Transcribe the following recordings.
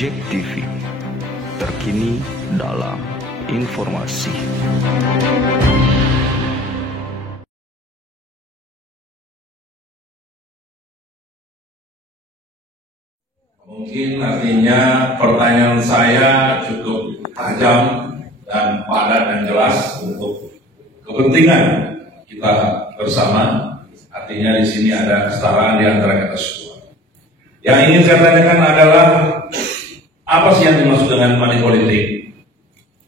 JEK TV, terkini dalam informasi. Mungkin artinya pertanyaan saya cukup tajam dan padat dan jelas untuk kepentingan kita bersama. Artinya di sini ada kesetaraan di antara kita semua. Yang ingin saya tanyakan adalah apa sih yang dimaksud dengan money politik?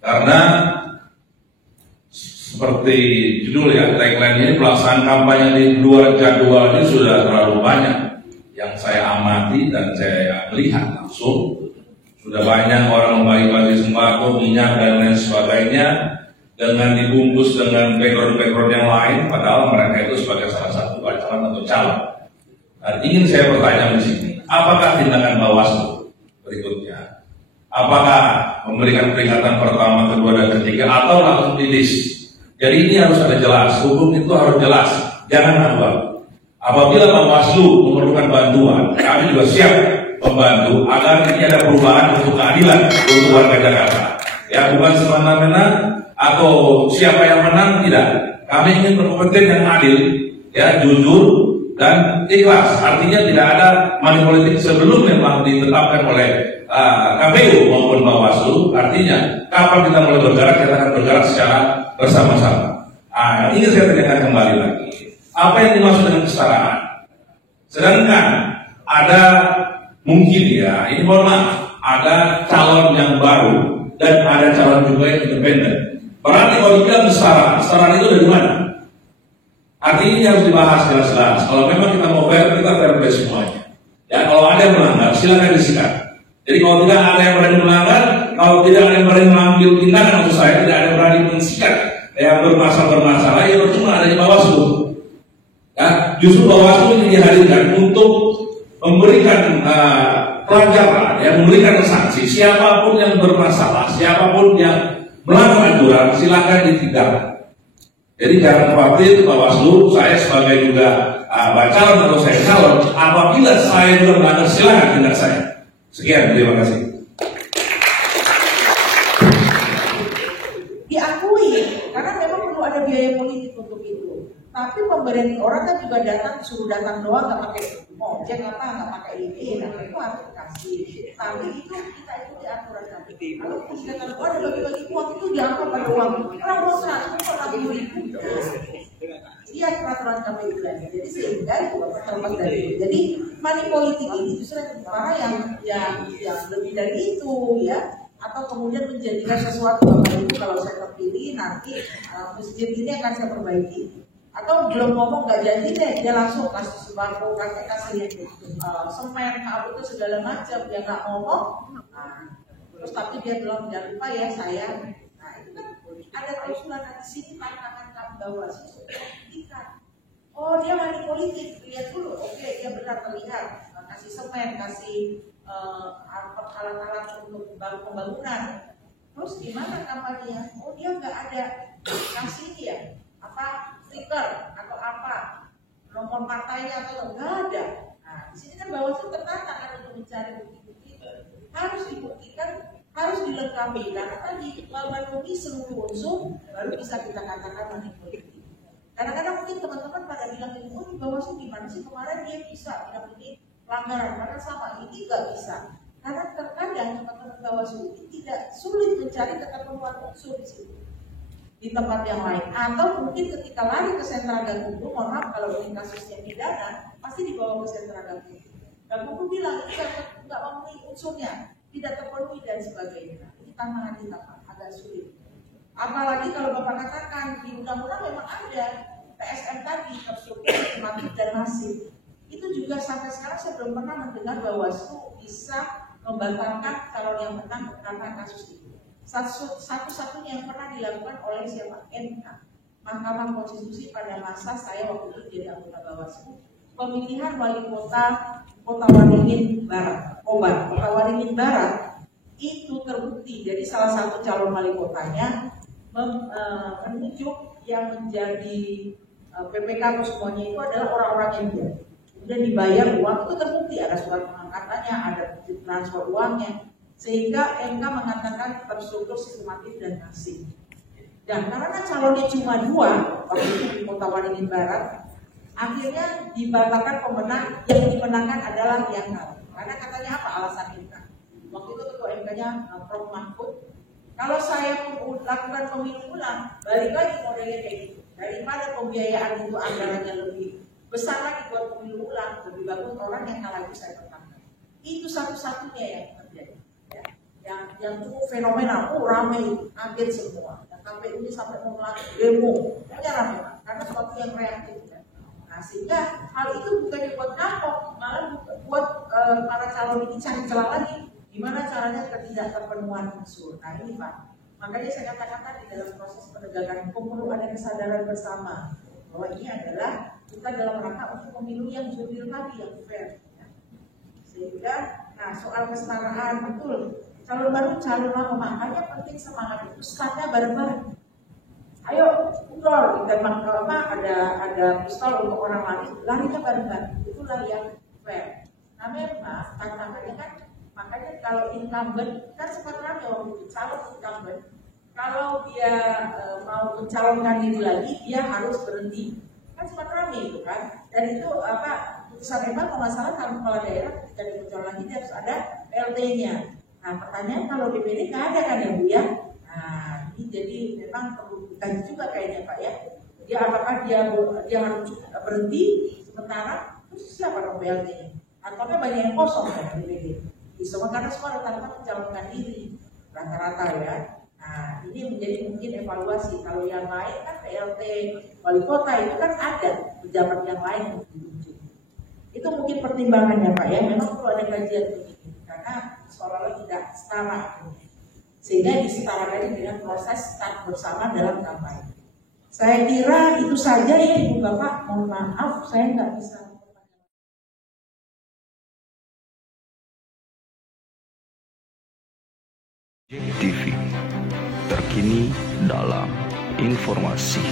Karena seperti judul ya, tagline ini, pelaksanaan kampanye di luar jadwal ini sudah terlalu banyak yang saya amati dan saya lihat langsung. Sudah banyak orang membagi-bagi sembako, minyak dan lain sebagainya dengan dibungkus dengan background yang lain, padahal mereka itu sebagai salah satu bacaan atau calon. Dan ingin saya bertanya di sini, apakah tindakan Bawaslu berikutnya? Apakah memberikan peringatan pertama, kedua, dan ketiga, atau langsung di-list? Jadi ini harus ada jelas, hukum itu harus jelas, jangan abu-abu. Apabila Bawaslu memerlukan bantuan, kami juga siap membantu agar ini ada perubahan untuk keadilan untuk warga Jakarta. Ya, bukan semena-mena atau siapa yang menang, tidak. Kami ingin berkompeten yang adil, ya, jujur dan ikhlas. Artinya tidak ada money politik sebelum memang ditetapkan oleh KPU maupun Bawaslu. Artinya kapan kita mulai bergerak, kita akan bergerak secara bersama-sama. Ini saya tanyakan kembali lagi. Apa yang dimaksud dengan kesetaraan? Sedangkan ada mungkin ya, ini mohon maaf, ada calon yang baru dan ada calon juga yang independen. Berarti kalau dibilang kesetaraan itu dari mana? Artinya ini harus dibahas jelas-jelas. Kalau memang kita mau fair, kita fair play semuanya. Ya, kalau ada yang melanggar, silakan disikat. Jadi kalau tidak ada yang berani melanggar, kalau tidak ada yang berani mengambil tindakan, maksud saya tidak ada yang berani mensikat yang bermasalah, ya cuma ada di Bawaslu. Ya, justru Bawaslu ini dihadirkan untuk memberikan pelajaran, ya, memberikan sanksi. Siapapun yang bermasalah, siapapun yang melanggar aturan, silakan ditindak. Jadi jangan khawatir Bawaslu, saya sebagai juga calon atau saya calon, apabila saya juga melanggar, silakan tindak saya. Sekian, terima kasih. Diakui, karena memang perlu ada biaya politik untuk itu. Tapi pemberian orang kan juga datang, suruh datang doang, nggak pakai ojek apa, nggak pakai ini, nah itu harus dikasih. Tapi itu kita ikuti aturan kami. Kalau kita kata ada bagi-bagi uang itu diangkat pada uang. Kalau mau 100, kalau 1000, lihat peraturan kami itu lagi. Jadi sehingga itu terlepas dari itu. Jadi money politik ini justru yang lebih dari itu, ya. Atau kemudian menjadikan sesuatu itu kalau saya terpilih nanti masjid ini akan saya perbaiki. Atau belum ngomong nggak jadi deh, dia langsung kasih sembako, kasih semen, itu segala macam, dia nggak ngomong. Terus tapi dia bilang jangan lupa ya saya. Nah itu kan ada klausulan di sini, tantangan kamu Bawaslu buktikan. Oh dia money politik, lihat dulu. Oke, dia benar terlihat, kasih semen, kasih alat-alat untuk pembangunan. Terus gimana kampanye? Oh dia nggak ada kasih ya apa stiker atau apa nomor partainya atau nggak ada. Nah di sini kan Bawaslu tertantang kan untuk mencari bukti-bukti, harus dibuktikan, harus dilengkapi. Karena tadi memenuhi seluruh unsur baru bisa kita katakan money politik. Kadang-kadang mungkin teman-teman pada bilang ini, oh di Bawaslu gimana sih kemarin dia bisa bilang ini pelanggaran, karena sama ini nggak bisa. Karena terkadang teman-teman Bawaslu ini tidak sulit mencari keterpenuhan unsur di situ di tempat yang lain, atau mungkin ketika lari ke sentra Gakumdu, mohon maaf kalau ini kasusnya pidana, pasti dibawa ke sentra Gakumdu. Gakumdu bilang ini nggak memenuhi unsurnya, tidak terpenuhi dan sebagainya. Ini tantangan kita Pak, agak sulit. Apalagi kalau Bapak katakan di undang-undang memang ada TSM tadi, terstruktur, sistematik dan masif. Itu juga sampai sekarang saya belum pernah mendengar Bawaslu bisa membatalkan calon yang menang karena kasus itu. Satu-satunya yang pernah dilakukan oleh siapa? MK, Mahkamah Konstitusi pada masa saya waktu itu jadi anggota Bawaslu. Pemilihan wali kota Waringin Barat, Kota Waringin Barat itu terbukti. Jadi salah satu calon wali kotanya menunjuk yang menjadi PPK atau semuanya itu adalah orang-orang yang kemudian dibayar uang, itu terbukti ada surat pengangkatannya, ada bukti transfer uangnya. sehingga MK mengatakan terstruktur, sistematis dan masif. Dan karena calonnya cuma 2 waktu itu di Kota Waringin Barat, akhirnya dibatalkan pemenang, yang dimenangkan adalah yang kalah. Karena katanya apa alasan MK? Waktu itu ketua MK-nya Prof. Mahfud, kalau saya lakukan pemilu ulang, balik lagi modelnya kayak gitu. Daripada pembiayaan itu anggarannya lebih besar lagi buat pemilu ulang, lebih bagus orang yang kalah itu saya pertahankan. Itu satu-satunya yang terjadi. Ya. Yang cukup fenomenal, ramai, kaget semua. Dan KPU ini sampai mau melakukan demo, pokoknya ramai, karena sesuatu yang reaktif. Nah, sehingga hal itu bukannya buat kapok, malah buat para calon ini cari celah lagi. Gimana caranya tidak terpenuhan unsur. Nah ini Pak, makanya saya katakan tadi dalam proses penegakan hukum perlu ada kesadaran bersama bahwa ini adalah kita dalam rangka untuk pemilu yang jurdil tadi, yang fair. Ya. Sehingga, nah soal kesetaraan betul, calon baru, calon lama, makanya penting semangat itu startnya bareng-bareng. Ayo, pukul, kita ada pistol untuk orang lain, larinya bareng-bareng, itulah yang fair. Nah memang tantangannya kan, makanya kalau incumbent kan sempat ramai waktu itu calon incumbent, kalau dia mau mencalonkan diri lagi dia harus berhenti, kan sempat ramai itu kan. Dan itu putusan MK kalau nggak salah kalau kepala daerah ketika dicalon lagi dia harus ada PLT-nya. Nah pertanyaan kalau DPD nggak ada kan ya Bu ya. Nah ini jadi memang perlu dikaji juga kayaknya Pak ya. Dia apakah dia harus berhenti sementara, terus siapa dong PLT-nya? Ataukah banyak yang kosong kan DPD? Semua karena semua rata-rata mencalonkan diri rata-rata ya. Nah ini menjadi mungkin evaluasi. Kalau yang lain kan PLT wali kota itu kan ada pejabat yang lain yang ditunjuk. Itu mungkin pertimbangannya Pak ya. Memang perlu ada kajian begini karena seolah-olah tidak setara, sehingga disetarakan dengan proses start bersama dalam kampanye. Saya kira itu saja ya Ibu Bapak. Mohon maaf saya nggak bisa. TV terkini dalam informasi.